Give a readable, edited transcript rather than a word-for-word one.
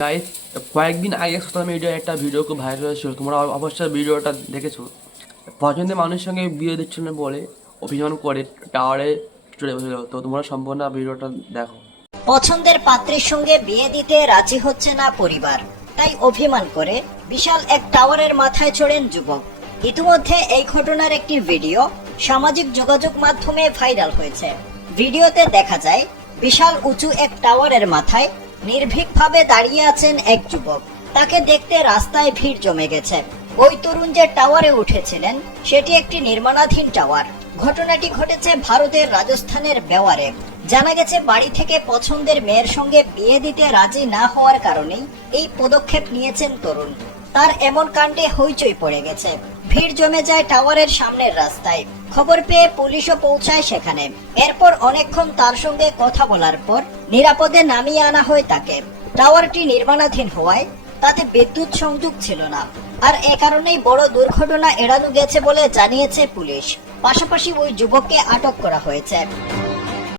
Guys, কয়েকদিন আগে social মিডিয়ায় একটা ভিডিও খুব ভাইরাল হয়েছিল, তোমরা অবশ্যই ভিডিওটা দেখেছো। পছন্দের মানুষের সঙ্গে বিয়ে দিচ্ছ না বলে অভিমান করে টাওয়ারে চড়ে বসেছিল। তো তোমরা সম্পূর্ণ ভিডিওটা দেখো। পছন্দের পাত্রের সঙ্গে বিয়ে দিতে রাজি হচ্ছে না পরিবার, তাই অভিমান করে বিশাল এক টাওয়ারের মাথায় চড়েন যুবক। ইতিমধ্যে এই ঘটনার একটি ভিডিও সামাজিক যোগাযোগ মাধ্যমে ভাইরাল হয়েছে। ভিডিওতে দেখা যায় বিশাল উঁচু এক টাওয়ারের মাথায় নির্ভীকভাবে দাঁড়িয়ে আছেন এক যুবক। তাকে দেখতে রাস্তায় ভিড় জমে গেছে। ওই তরুণ যে টাওয়ারে উঠেছিলেন সেটি একটি নির্মাণাধীন টাওয়ার। ঘটনাটি ঘটেছে ভারতের রাজস্থানের বেওয়ারে। জানা গেছে বাড়ি থেকে পছন্দের মেয়ের সঙ্গে বিয়ে দিতে রাজি না হওয়ার কারণেই এই পদক্ষেপ নিয়েছেন তরুণ। তার এমন কাণ্ডে হইচই পড়ে গেছে। ভিড় জমে যায় টাওয়ারের সামনের রাস্তায়। খবর পেয়ে পুলিশও পৌঁছায় সেখানে। এরপর অনেকক্ষণ তার সঙ্গে কথা বলার পর নিরাপদে নামিয়ে আনা হয় তাকে। টাওয়ারটি নির্মাণাধীন হওয়ায় তাতে বিদ্যুৎ সংযোগ ছিল না, আর এ কারণেই বড় দুর্ঘটনা এড়ানো গেছে বলে জানিয়েছে পুলিশ। পাশাপাশি ওই যুবককে আটক করা হয়েছে।